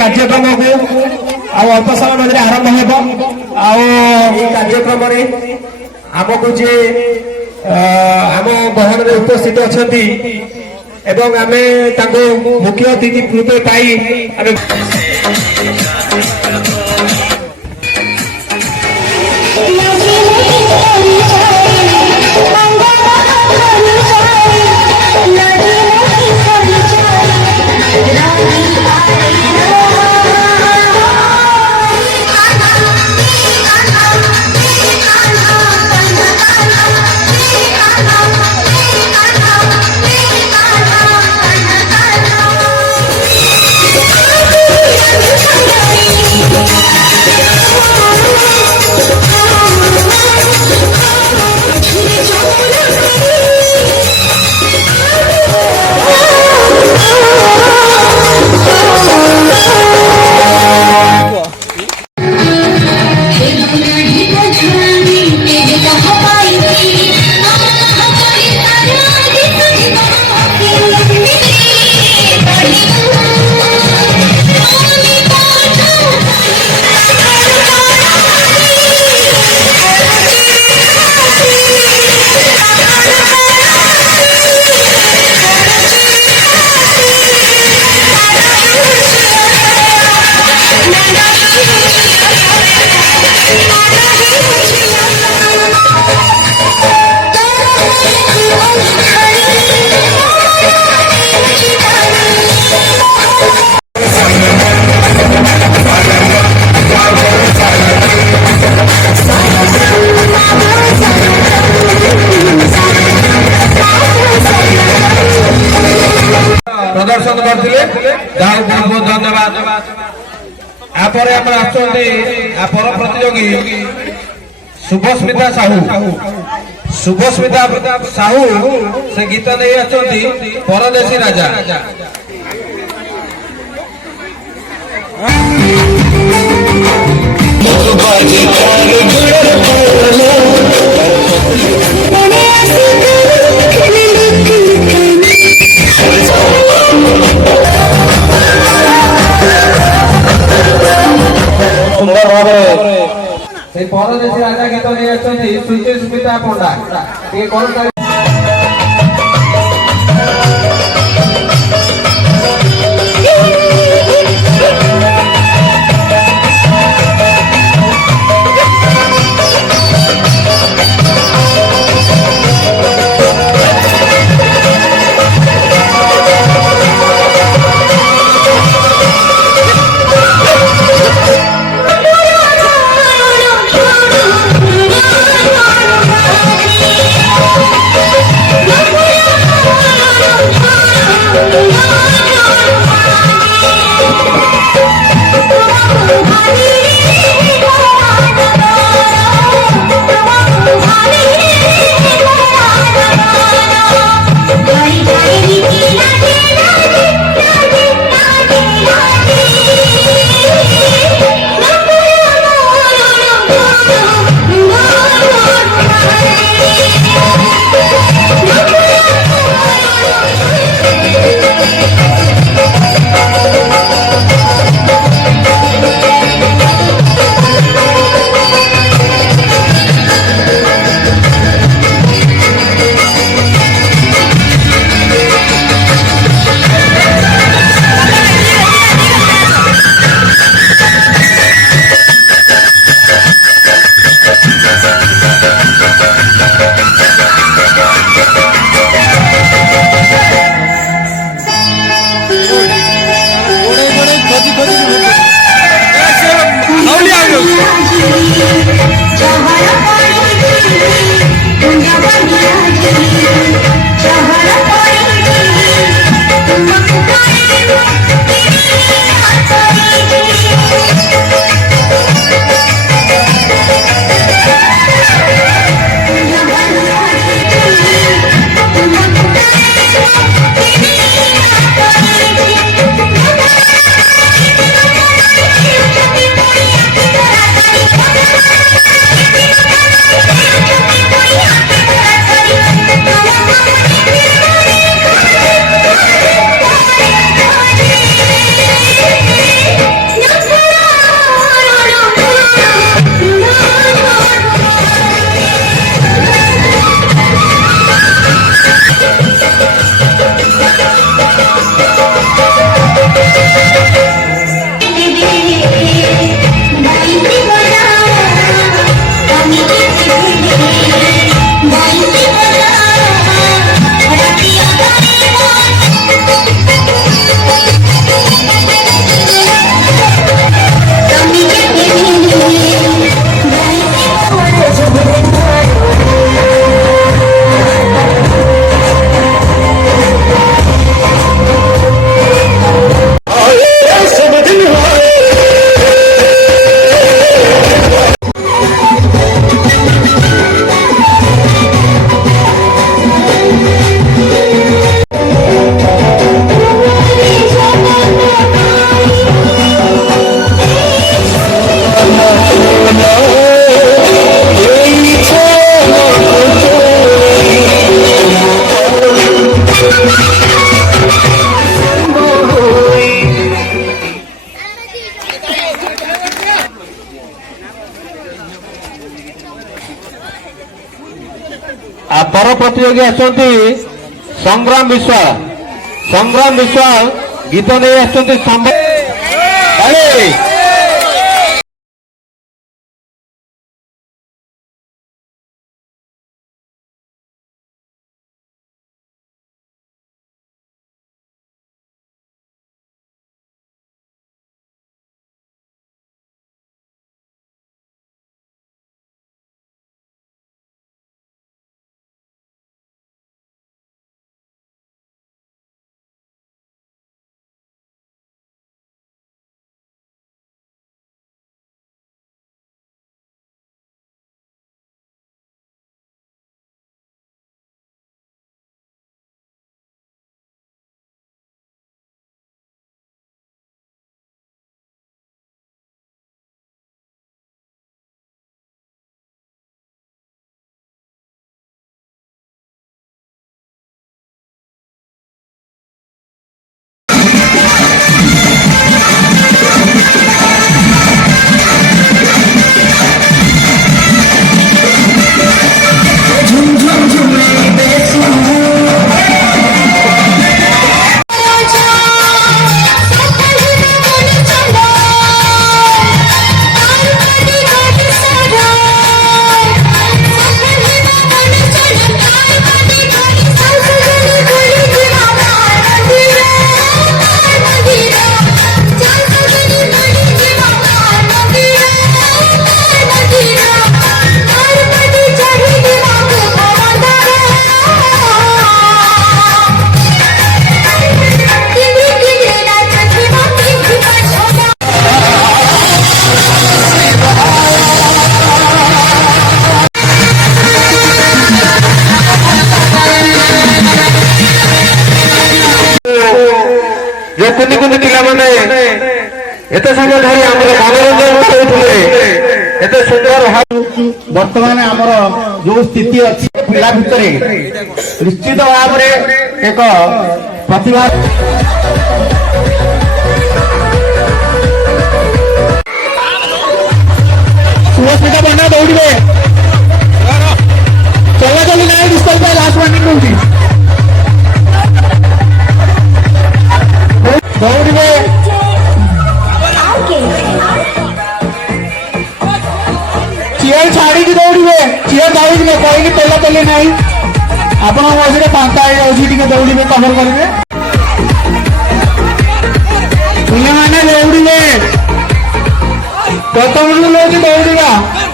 कार्यक्रम को अल्प समय मध्य आरंभ हो कार्यक्रम आमको जे आम बहन में उपस्थित अच्छा एवं आमे मुख्य अतिथि रूपे पाई प्रदर्शन करते बहुत बहुत धन्यवाद। आपर पर प्रतियोगी शुभस्मिता साहू शुभस्मिता साहू से गीत नहीं आछंती परदेशी राजा। सुंदर भाव परदेशी राजा गीत नहीं सुची सुमिता पंडा पर प्रतियोगी आसती संग्राम विश्वाल गीत नहीं आसती जो कुनि कुनि पिला माने एते समय धरी हमर मनोरंजन होउथले एते सुंदर वर्तमान हमर जो स्थिति अछि पिला भितरे निश्चित भाव रे एक प्रतिभा सुस्मिता बना दौड़े चला चली ना डिस्टल पे लास्ट रनिंग होती दौड़े चेयर छाड़ी दौड़े चेयर दौड़े कहीं तेल तेल ना आपण मझे फांका दौड़े कभर करेंगे पिला मैंने दौड़े प्रथम दौड़ा